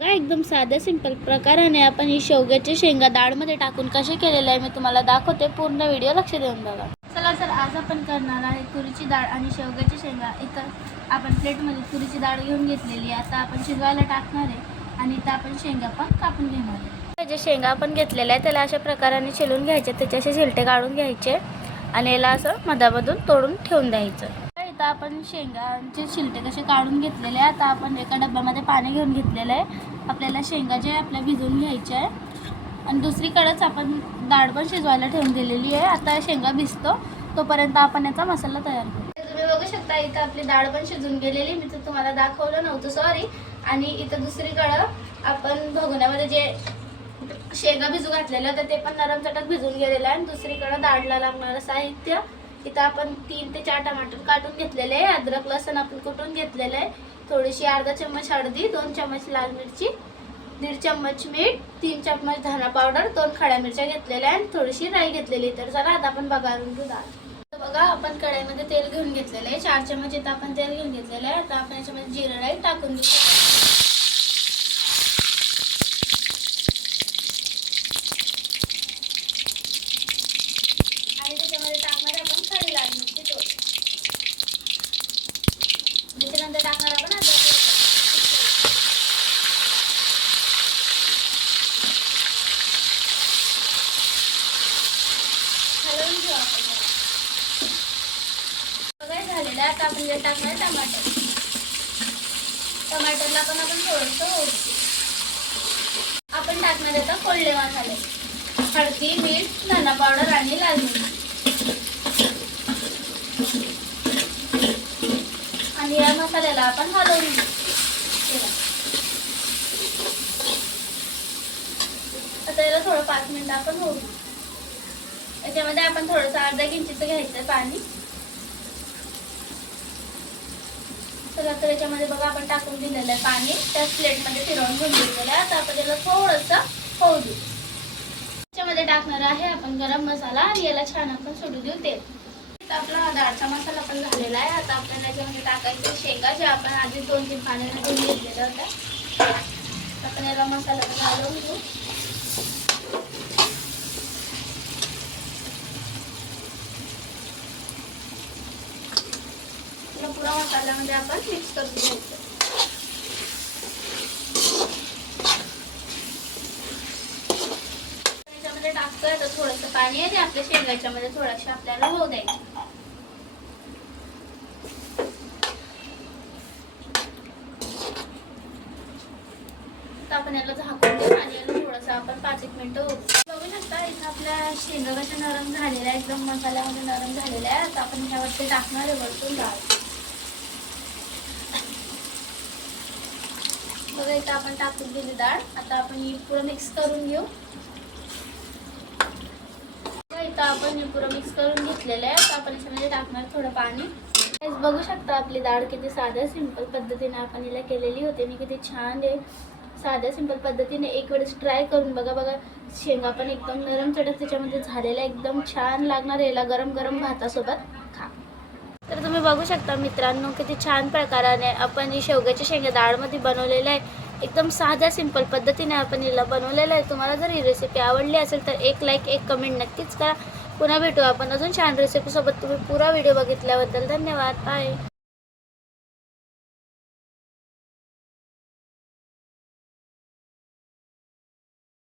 एकदम साध्या सिंपल प्रकाराने आपण ही शेवग्याची शेंगा डाळमध्ये टाकून कशी केलेलं आहे मी तुम्हाला दाखवते. पूर्ण व्हिडिओ लक्ष देऊन बघा. चला तर आज आपण करणार आहे तुरीची डाळ आणि शेवग्याची शेंगा. इथं आपण प्लेटमध्ये तुरीची डाळ घेऊन घेतलेली आहे. आता आपण शिजवायला टाकणार आहे आणि इथं आपण शेंगा पण कापून घेणार आहे. जे शेंगा आपण घेतलेल्या आहे त्याला अशा प्रकाराने चिरून घ्यायचे, त्याचे असे छिलटे काढून घ्यायचे आणि याला असं मधामधून तोडून ठेवून द्यायचं. इथं आपण शेंगाचे छिलटे कसे काढून घेतलेले आहे. आता आपण एका डब्यामध्ये पाणी घेऊन घेतलेलं आहे. आपल्याला शेंगा जे आपल्या भिजवून घ्यायचे आहे आणि दुसरीकडेच आपण डाळ पण शिजवायला ठेवून दिलेली आहे. आता शेंगा भिजतो तोपर्यंत आपण याचा मसाला तयार करू. तुम्ही बघू शकता इथं आपली डाळ पण शिजून गेलेली, मी तर तुम्हाला दाखवलं नव्हतं सॉरी. आणि इथं दुसरीकडं आपण भगोन्यामध्ये जे शेंगा भिजू घातलेलं होतं ते पण नरम चटक भिजून गेलेलं आहे. आणि दुसरीकडं डाळला लागणारं साहित्य इथं आपण 3 ते 4 टमाटर काटून घेतलेले आहे. अद्रक लसूण आपण कुटून घेतलेलं आहे. थोडीशी अर्धा चम्मच हळदी, 2 चम्मच लाल मिरची, 1.5 चम्मच मीठ, 3 चम्मच धना पावडर, 2 खड्या मिरच्या घेतलेल्या आणि थोडीशी राई घेतलेली. तर चला आता आपण बघारून घेऊ डाळ. बघा आपण कढईमध्ये तेल घेऊन घेतलेलं आहे. 4 चम्मच इथं आपण तेल घेऊन घेतलेलं आहे. आता आपण याच्यामध्ये जिरं राई टाकून घेऊ. त्याच्यानंतर टाकणार आपण हलवून घेऊ आपण. बघा झालेलं आहे. आता आपण टाकणार टमाटर. टमाटरला पण आपण थोडंसं आपण टाकणार आता कोल्हे मसाले, हळदी, मीठ, धना पावडर आणि लाल मिरची. आणि या मसाल्याला आपण हलवून घेऊ. आता याला थोडं 5 मिनिट आपण होऊ. याच्यामध्ये आपण थोडंसं अर्धा इंचीचं घ्यायचं पाणी. चला तर याच्यामध्ये बघा आपण टाकून दिलेलं आहे पाणी. त्याच प्लेटमध्ये फिरवून घेऊन घेतलेलं आहे. आता आपण याला थोडंसं होऊ देऊ. याच्यामध्ये टाकणार आहे आपण गरम मसाला आणि याला छान आपण सोडू देऊ तेल. आपला डाळचा मसाला पण झालेला आहे. आता आपल्याला याच्यामध्ये टाकायचं शेंगा जे आपण आधी 2-3 पाण्याने धुवून घेतलेलं होतं. आपण याला मसाला घालून घेऊ. पुरा मसाल्यामध्ये आपण मिक्स करून घ्यायचं. याच्यामध्ये टाकतोय तर थोडंसं पाणी आहे. आपल्या शेंगाच्या मध्ये थोडंसं आपल्याला होऊ द्यायचं. आपण याला झाकून देऊ आणि याला थोडंसं आपण 5-1 मिनिटं होऊ. बघू शकता इथं आपल्या शेंगा कशा नरम झालेल्या आहे, एकदम मसाल्यामध्ये नरम झालेल्या आहे. आता आपण ह्यावरती टाकणार आहे वरतून डाळ. बघा इथं आपण टाकून दिली डाळ. आता आपण ही पुरं मिक्स करून घेऊ. इथं आपण हे पुरं मिक्स करून घेतलेलं आहे. आता आपण याच्यामध्ये टाकणार थोडं पाणी. बघू शकता आपली डाळ किती साध्या सिंपल पद्धतीने आपण हिला केलेली होती आणि किती छान आहे. साध्या सिंपल पद्धतीने एक वेळेस ट्राय करून बघा. बघा शेंगा पण एकदम नरम चटक त्याच्यामध्ये झालेला, एकदम छान लागणार. याला गरम गरम भातासोबत खा. तर तुम्ही बघू शकता मित्रांनो किती छान प्रकाराने आपण ही शेवग्याची शेंगा डाळमध्ये बनवलेलं आहे. एकदम साध्या सिंपल पद्धतीने आपण हिला बनवलेलं आहे. तुम्हाला जर ही रेसिपी आवडली असेल तर एक लाईक, एक कमेंट नक्कीच करा. पुन्हा भेटू आपण अजून छान रेसिपीसोबत. तुम्ही पुरा व्हिडिओ बघितल्याबद्दल धन्यवाद. बाय.